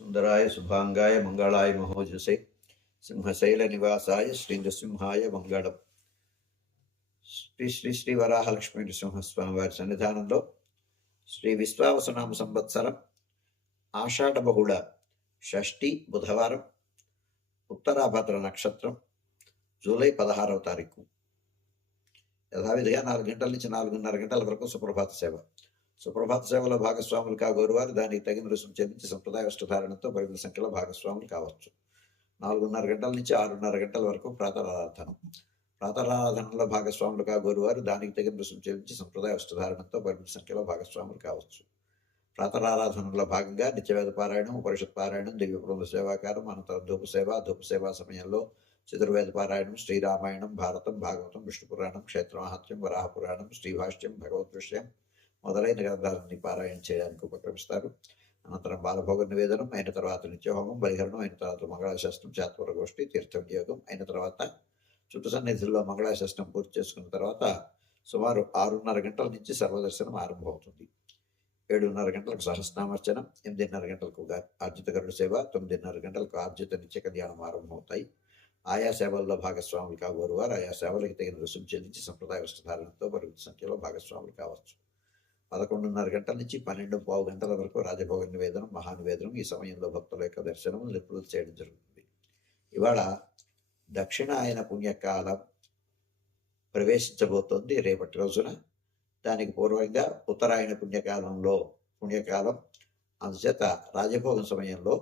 సుందరాయ శుభాంగాయ మంగళాయ మహోజసే సింహశైల నివాసాయ శ్రీ నృసింహాయ మంగళం శ్రీ శ్రీ శ్రీ వరాహలక్ష్మీ నృసింహస్వామి వారి సన్నిధానంలో శ్రీ విశ్వావసనామ సంవత్సరం ఆషాఢ బహుళ షష్ఠి బుధవారం ఉత్తరాభద్ర నక్షత్రం జూలై పదహారవ తారీఖు యథావిధిగా నాలుగు గంటల నుంచి నాలుగున్నర గంటల వరకు సుప్రభాత సేవ సుప్రభాత సేవలో భాగస్వాములు కాగోరువారు దానికి తగిన రుసుము చెల్లించి సంప్రదాయ వస్త్రధారణతో పరిమిత సంఖ్యలో భాగస్వాములు కావచ్చు. నాలుగున్నర గంటల నుంచి ఆరున్నర గంటల వరకు ప్రాతరారాధనం. ప్రాతరారాధనలో భాగస్వాములు కాగోరువారు దానికి తగిన రుసుము చెల్లించి సంప్రదాయ వస్త్రధారణతో పరిమిత సంఖ్యలో భాగస్వాములు కావచ్చు. ప్రాతరారాధనలో భాగంగా నిత్యవేద పారాయణం ఉపనిషత్ పారాయణం దివ్య బృంద సేవాకారం అనంతరం ధూప సేవ ధూప సేవా సమయంలో చతుర్వేద పారాయణం శ్రీరామాయణం భారతం భాగవతం విష్ణు పురాణం క్షేత్రమాహత్యం వరాహ పురాణం శ్రీభాష్యం భగవద్ విషయం మొదలైన గ్రంథాలన్నీ పారాయణ చేయడానికి ఉపక్రమిస్తారు. అనంతరం బాలభోగ నివేదనం అయిన తర్వాత నిత్యహోమం బలిహరణం అయిన తర్వాత మంగళాశాస్త్రం చాత్వర గోష్ఠి తీర్థవినియోగం అయిన తర్వాత చుట్టు సన్నిధుల్లో మంగళాశాస్త్రం పూర్తి చేసుకున్న తర్వాత సుమారు ఆరున్నర గంటల నుంచి సర్వదర్శనం ఆరంభమవుతుంది. ఏడున్నర గంటలకు సహస్నామర్చనం ఎనిమిదిన్నర గంటలకు గా- ఆర్జిత సేవ తొమ్మిదిన్నర గంటలకు ఆర్జిత నిత్య కళ్యాణం ఆరంభమవుతాయి. ఆయా సేవల్లో భాగస్వాములు కాగోరు వారు ఆయా సేవలకు తగిన రుసుము చెల్లించి సంప్రదాయ వస్త్రధారణతో పరిమిత సంఖ్యలో భాగస్వాములు కావచ్చు. పదకొండున్నర గంటల నుంచి పన్నెండు పావు గంటల వరకు రాజభోగ నివేదనం మహానివేదనం ఈ సమయంలో భక్తుల యొక్క దర్శనం నిపుణులు చేయడం జరుగుతుంది. ఇవాళ దక్షిణాయన పుణ్యకాలం ప్రవేశించబోతోంది రేపటి రోజున. దానికి పూర్వంగా ఉత్తరాయణ పుణ్యకాలంలో పుణ్యకాలం అందుచేత రాజభోగం సమయంలో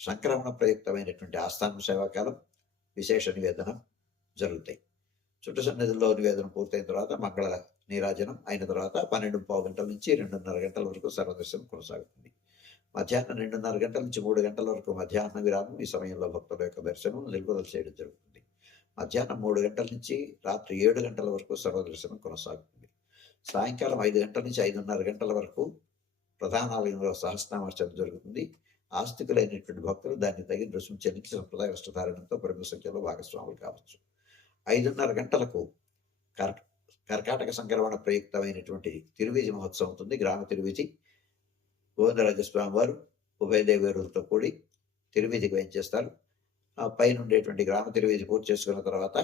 సంక్రమణ ప్రయుక్తమైనటువంటి ఆస్థానం సేవాకాలం విశేష నివేదనం జరుగుతాయి. చుట్టు సన్నిధిలో నివేదన పూర్తయిన తర్వాత మంగళ నీరాజనం. అయిన తర్వాత పన్నెండు పావు గంటల నుంచి రెండున్నర గంటల వరకు సర్వదర్శనం కొనసాగుతుంది. మధ్యాహ్నం రెండున్నర గంటల నుంచి మూడు గంటల వరకు మధ్యాహ్న విరామం ఈ సమయంలో భక్తుల యొక్క దర్శనం నిలుపుదల చేయడం జరుగుతుంది. మధ్యాహ్నం మూడు గంటల నుంచి రాత్రి ఏడు గంటల వరకు సర్వదర్శనం కొనసాగుతుంది. సాయంకాలం ఐదు గంటల నుంచి ఐదున్నర గంటల వరకు ప్రధానాలయంలో సహస్నామర్చన జరుగుతుంది. ఆస్తికులైనటువంటి భక్తులు దాన్ని తగిన రుసుము చెల్లించి సంప్రదాయ వస్త్రధారణంతో ప్రముఖ సంఖ్యలో భాగస్వాములు కావచ్చు. ఐదున్నర గంటలకు కరెక్ట్ కర్కాటక సంక్రమణ ప్రయుక్తమైనటువంటి తిరువీధి మహోత్సవం ఉంటుంది గ్రామ తిరువీధి. గోవిందరాజస్వామి వారు ఉభయదేవేరులతో కూడి తిరువీధికి వేయించేస్తారు. ఆ పైన ఉండేటువంటి గ్రామ తిరువీధి పూర్తి చేసుకున్న తర్వాత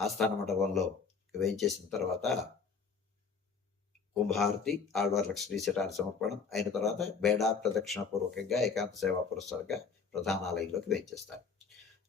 ఆస్థాన మండపంలో వేయించేసిన తర్వాత కుంభారతి ఆళ్వార్లకు శ్రీశటాన్ని సమర్పణం. అయిన తర్వాత బేడా ప్రదక్షిణ పూర్వకంగా ఏకాంత సేవా పురస్కారంగా ప్రధానాలయంలోకి వేయించేస్తారు.